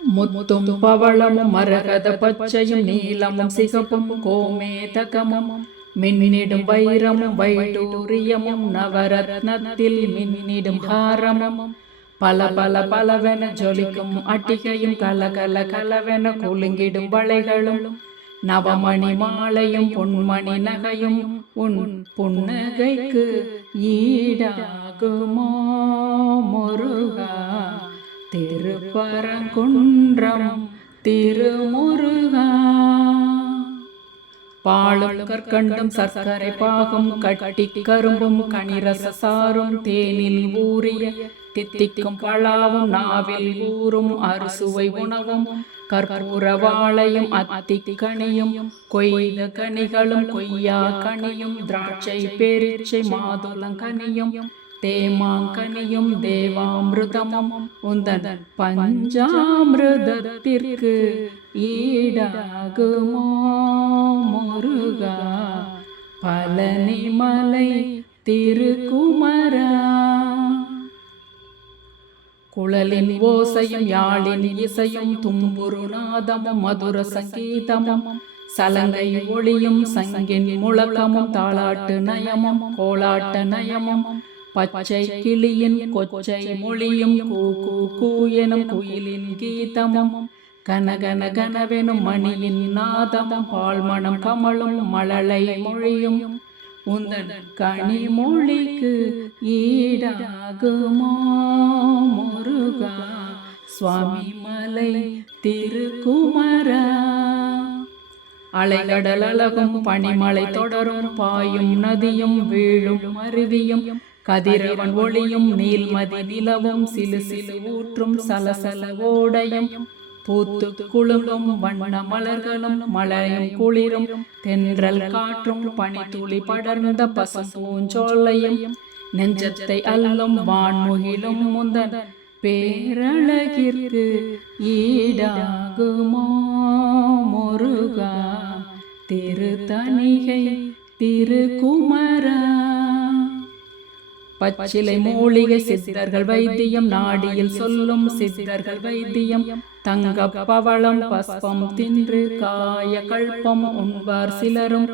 முத்தும் பவளமும் மரகத பச்சையும் நீலமும் சிகப்பும் கோமேதகமும் மின்னிடும் வைரமும் வைடூரியமும் நவரத்னத்தில் மின்னிடும் ஹாரமும் பல பல பலவென ஜொலிக்கும் அட்டிகையும் கலகல கலவென குலுங்கிடும் வளைகளும் நவமணி மாலையும் பொன்மணி நகையும் உன் புன்னகைக்கு ஈடாகுமோ முருகா. திருப்பரங்குன்றம் திருமுருகா. பாலும் கற்கண்டும் சர்க்கரை பாகும் கட்டி கரும்பும் கனிரச சாரும் தேனில் ஊறிய தித்திக்கும் பழாவும் நாவில் ஊறும் அறுசுவை உணவும் கற்பூர வாழையும் அத்திக்கனியும் கொய்த கனிகளும் கொய்யா கனியும் திராட்சை பேரிச்சை மாதுளங்கனியும் தேமாங்கனியும் தேவாமிருதமும் உந்தன் பஞ்சாமிருதத்திற்கு ஈடாகுமோ முருகா. பழனிமலை திருக்குமரா. குழலின் ஓசையும் யாழின் இசையும் தும்புரு நாதமும் மதுர சங்கீதமும் சலங்கை ஒளியும் சங்கின் முழக்கமும் தாளாட்டு நயமும் கோலாட்ட நயமும் பச்சை கிளியின் கொச்சை மொழியும் கூ கூ கூ எனும் குயிலின் கீதமும் கனகன கனவெனும் மணியின் நாதமும் பால்மணம் கமலும் மழலை மொழியும் உந்தன் கனிமொழிக்கு ஈடாகுமோ முருகா. சுவாமி மலை திருக்குமரா. அலைகடல் அழகும் பனிமலை தொடரும் பாயும் நதியும் வீழும் அருவியும் கதிரவன் ஒளியும் நீல்மதி நிலவும் சிலு சிலு ஊற்றும் சலசல ஓடையும் பூத்து குழுங்கும் வண்ண மலர்களும் மழையும் குளிரும் தென்றல் காற்றும் பனித்துளி படர்ந்த பசும்பூஞ்சோலையும் நெஞ்சத்தை அல்லும் வான்முகிலும் முந்தன் பேரழகிற்கு ஈடாகுமோ முருகா. திருத்தணிகை திருக்குமரா. பச்சிலை மூலிகை சித்தர்கள் வைத்தியம் நாடியில் சொல்லும் சித்தர்கள் வைத்தியம் தங்க பவளம் பஸ்பம் தின்று காய கல்பம் உண்பார் சிலரும்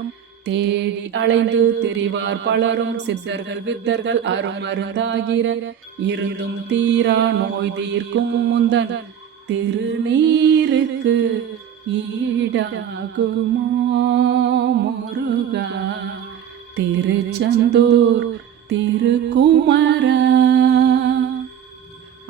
தேடி அலைந்து திரிவார் பலரும் சித்தர்கள் வித்தர்கள் அருமருந்தாகிற இருந்தும் தீரா நோய் தீர்க்கும் முந்தன் திருநீருக்கு ஈடாகுமோ முருகா. திருச்செந்தூர் திருக்குமரா.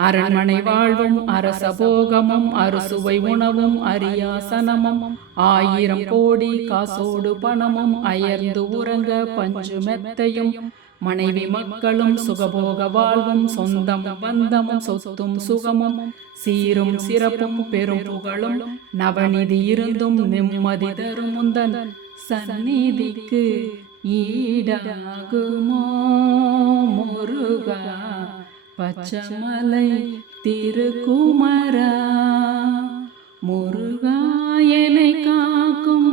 அரண்மனை வாழ்வும் அரச போகமும் அறுசுவை உணவும் அரியாசனமும் 1000 கோடி காசோடு பணமும் அயர்ந்து உறங்க பஞ்சு மெத்தையும் மனைவி மக்களும் சுகபோக வாழ்வும் சொந்தம் பந்தமும் சொத்தும் சுகமும் சீரும் சிறப்பும் பெரும் புகழும் நவநிதி இருந்தும் நிம்மதி தரும் முந்தன் சந்நிதிக்கு ஈடாகுமோ முருகா. பச்சமலை திருக்குமரா. முருகா என்னை காக்கும்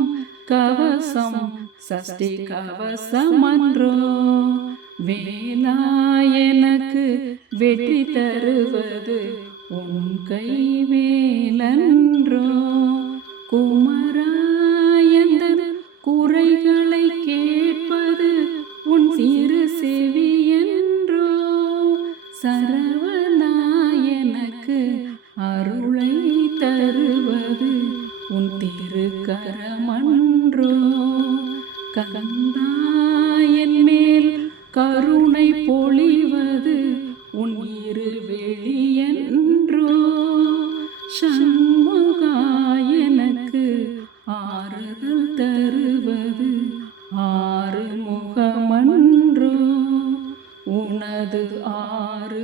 கவசம் சஷ்டி கவசமன்றோ. வேலா எனக்கு வெற்றி தருவது உன் கைவேலன்றோ. குமரா எந்தன் குறைகளை கேட்பது உன் சிறு செவி என்றோ. சரவணாயனுக்கு அருளை தருவது உன் திருக்கரமன்றோ. கந்தாயன் மேல் கருணை பொழிவது உன் இருவெளியன்றோ. சண்முகாயனுக்கு ஆறுதல் தருவது ஆறுமுகமன்றோ. உனது ஆறு